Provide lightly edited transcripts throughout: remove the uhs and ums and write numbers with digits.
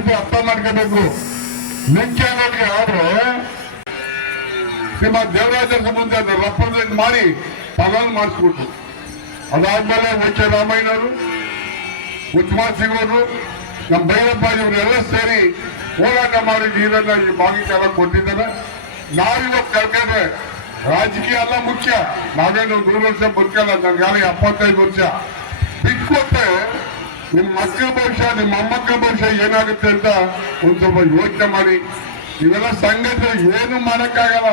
ದಯವಿಟ್ಟು ಅರ್ಥ ಮಾಡ್ಕೋಬೇಕು. ಲಿಂಕ್ ಆದ್ರೆ ಶ್ರೀಮಂತ ದೇವರಾಜ ಮುಂದೆ ರೆಪ್ರೆಸೆಂಟ್ ಮಾಡಿ ಪಗಾರ ಮಾಡಿಸ್ಬಿಟ್ರು. ಅದಾದ್ಮೇಲೆ ಎಚ್ ರಾಮಯ್ಯನವರು, ಉತ್ತಮ ಸಿಂಗ್ ಅವರು, ನಮ್ಮ ಭೈರಪ್ಪಾಜಿ ಇವರೆಲ್ಲ ಸೇರಿ ಹೋರಾಟ ಮಾಡಿ ನೀರನ್ನ ಈ ಭಾಗಕ್ಕೆಲ್ಲ ಕೊಟ್ಟಿದ್ದಾರೆ. ನಾವಿವತ್ತು ಕರ್ಕೊಂಡ್ರೆ ರಾಜಕೀಯ ಎಲ್ಲ ಮುಖ್ಯ. ನಾವೇನು 100 ವರ್ಷ ಬದುಕಲ್ಲ, ನಮ್ಗಾಲ 75 ವರ್ಷ ಬಿಟ್ಕೊಟ್ಟೆ ನಿಮ್ಮ ಮಕ್ಕಳ ಭವಿಷ್ಯ, ನಿಮ್ಮ ಮೊಮ್ಮಕ್ಕಳ ಭವಿಷ್ಯ ಏನಾಗುತ್ತೆ ಅಂತ ಒಂದ್ ಸ್ವಲ್ಪ ಯೋಚನೆ ಮಾಡಿ. ಇವೆಲ್ಲ ಸಂಘಟನೆ ಏನು ಮಾಡಕ್ಕಾಗಲ್ಲ.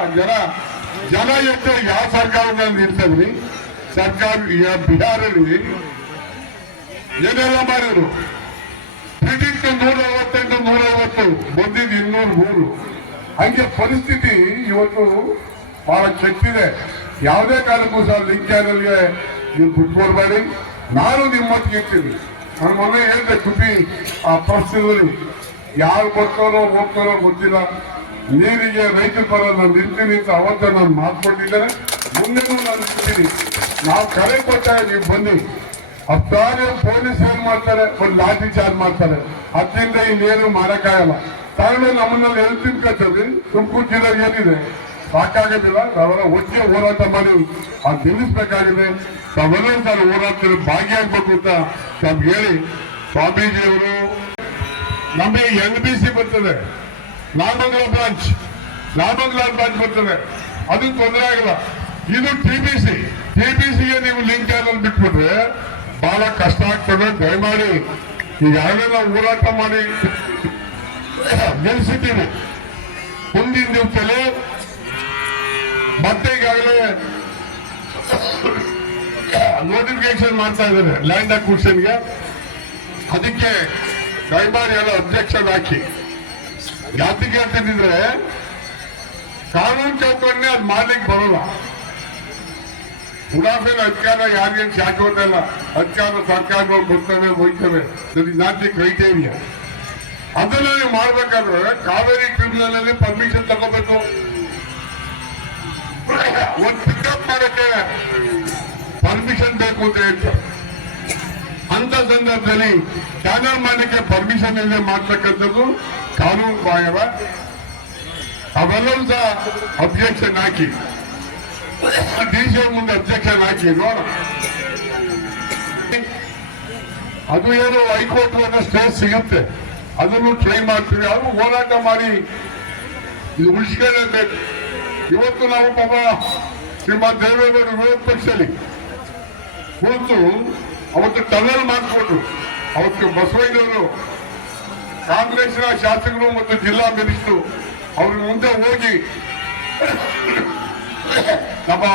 ಜನ ಎಷ್ಟು ಯಾವ ಸರ್ಕಾರದಲ್ಲಿ ಇರ್ತದ್ರಿ? ಸರ್ಕಾರ ಬಿಹಾರಲ್ಲಿ ಏನೆಲ್ಲ ಮಾಡಿದ್ರು? ಬ್ರಿಟಿಷ್ 158, 150 ಬಂದಿದ್ದು 203. ಹಂಗೆ ಪರಿಸ್ಥಿತಿ ಇವತ್ತು ಬಹಳ ಕೆಟ್ಟಿದೆ. ಯಾವುದೇ ಕಾರಣಕ್ಕೂ ಸಹ ಲಿಂಕ್ ಚಾನಲ್ಗೆ ನೀವು ಬಿಟ್ಕೊಡ್ಬೇಡಿ. ನಾನು ನಿಮ್ಮೊಟ್ಟಿಗೆ ಇರ್ತೀನಿ. ನಾನು ಮೊನ್ನೆ ಹೇಳಿದೆ ಕುಪಿ ಆ ಪರಿಸ್ಥಿತಿಯಲ್ಲಿ ಯಾರು ಬರ್ತಾರೋ ಹೋಗ್ತಾರೋ ಗೊತ್ತಿಲ್ಲ. ನೀರಿಗೆ ರೈತರ ಪರ ನಾನು ನಿಲ್ತೀನಿ ಅಂತ ಅವತ್ತ ನಾನು ಮಾತ್ಕೊಂಡಿದ್ದೇನೆ. ಮುಂದೆನೂ ನಾನು ನಿಲ್ತೀನಿ. ನಾವು ಕರೆ ಕೊಟ್ಟಾಗ ನೀವು ಬನ್ನಿ. ಹತ್ತಾರು ಪೊಲೀಸ್ ಏನ್ ಮಾಡ್ತಾರೆ, ಒಂದು ಲಾಠಿ ಚಾರ್ಜ್ ಮಾಡ್ತಾರೆ. ಅದರಿಂದ ಇನ್ನೇನು ಮಾಡಕ್ಕಾಗಲ್ಲ. ಕಾರಣ ನಮ್ಮನ್ನಲ್ಲಿ ಎಲ್ಲಿ ತಿನ್ಕತ್ತದ್ರಿ? ತುಮಕೂರು ಜಿಲ್ಲೆ ಏನಿದೆ ಸಾಕಾಗೋದಿಲ್ಲ. ನಾವೆಲ್ಲ ಒಟ್ಟಿಗೆ ಹೋರಾಟ ಮಾಡಿ ಅದು ನಿಲ್ಲಿಸ್ಬೇಕಾಗಿದೆ. ತಾವೆಲ್ಲ ಸರ್ ಹೋರಾಟದಲ್ಲಿ ಭಾಗಿಯಾಗಬೇಕು ಅಂತ ನಮ್ಗೆ ಹೇಳಿ ಸ್ವಾಮೀಜಿಯವರು ನಮಗೆ NBC ಬರ್ತದೆ, ನಾಮಂಗಲ ಬ್ರಾಂಚ್ ಬರ್ತದೆ. ಅದಕ್ಕೆ ತೊಂದರೆ ಆಗಿಲ್ಲ. ಇದು TBCಗೆ ನೀವು ಲಿಂಕ್ ಚಾನಲ್ ಬಿಟ್ಬಿಟ್ರೆ ಬಹಳ ಕಷ್ಟ ಆಗ್ತದೆ. ದಯಮಾಡಿ ಈಗಾಗಲೇ ನಾವು ಹೋರಾಟ ಮಾಡಿ ಗೆಲ್ಸಿದ್ದೀವಿ. ಮುಂದಿನ ದಿವಸದಲ್ಲಿ ಮತ್ತೆ ಈಗಾಗಲೇ ನೋಟಿಫಿಕೇಶನ್ ಮಾಡ್ತಾ ಇದ್ದಾರೆ ಲ್ಯಾಂಡ್ ಅಕ್ವಿಷನ್ಗೆ. ಅದಕ್ಕೆ ದಯಮಾಡಿ ಎಲ್ಲ ಅಬ್ಜೆಕ್ಷನ್ ಹಾಕಿ. ಜಾತಿಗೆ ಅಂತಂದಿದ್ರೆ ಕಾನೂನು ಚೌಕಟ್ಟನ್ನೇ ಅದು ಮಾಡ್ಲಿಕ್ಕೆ ಬರೋಲ್ಲ. ಉಡಾಫೆಲ್ಲ ಅಧಿಕಾರ ಯಾರಿಗೇನು ಶಾಶ್ವತ ಇಲ್ಲ. ಅಧಿಕಾರ ಸರ್ಕಾರಗಳು ಬರ್ತವೆ ಹೋಗ್ತವೆ. ನಾಟಿ ಕ್ರೈಟೇರಿಯಾ ಅದನ್ನ ನೀವು ಮಾಡ್ಬೇಕಾದ್ರೆ ಕಾವೇರಿ ಟ್ರಿಬ್ಯುನಲ್ ಅಲ್ಲಿ ಪರ್ಮಿಷನ್ ತಗೋಬೇಕು. ಒಂದು ಪಿಕಪ್ ಮಾಡಕ್ಕೆ ಪರ್ಮಿಷನ್ ಬೇಕು ಅಂತ ಹೇಳ್ತಾರೆ. ಅಂತ ಸಂದರ್ಭದಲ್ಲಿ ಚಾನಲ್ ಮಾಡಲಿಕ್ಕೆ ಪರ್ಮಿಷನ್ ಇಲ್ಲದೆ ಮಾಡ್ತಕ್ಕಂಥದ್ದು ಕಾನೂನು ಬಾಹಿರ. ಅವೆಲ್ಲವೂ ಸಹ ಅಬ್ಜೆಕ್ಷನ್ ಹಾಕಿ DC ಮುಂದೆ ಅಬ್ಜೆಕ್ಷನ್ ಹಾಕಿ ನೋಡ. ಅದು ಏನು ಹೈಕೋರ್ಟ್ ಸ್ಟೇ ಸಿಗುತ್ತೆ, ಅದನ್ನು ಟ್ರೈ ಮಾಡ್ತೀವಿ. ಅದು ಹೋರಾಟ ಮಾಡಿ ಇದು ಉಳಿಸ್ಕೊಳ್ಳೇಬೇಕು. ಇವತ್ತು ನಾವು ಪಾಪ ಶ್ರೀಮಂತ ದೇವೇಗೌಡರು ವಿರೋಧ ಪಕ್ಷದಲ್ಲಿ ಕೂತು ಅವತ್ತು ಟನಲ್ ಮಾಡಿಕೊಟ್ರು. ಅವತ್ತು ಬಸವಯ್ಯನವರು ಕಾಂಗ್ರೆಸ್ನ ಶಾಸಕರು ಮತ್ತು ಜಿಲ್ಲಾ ಮಿನಿಸ್ಟರ್ ಅವ್ರ ಮುಂದೆ ಹೋಗಿ ನಮ್ಮ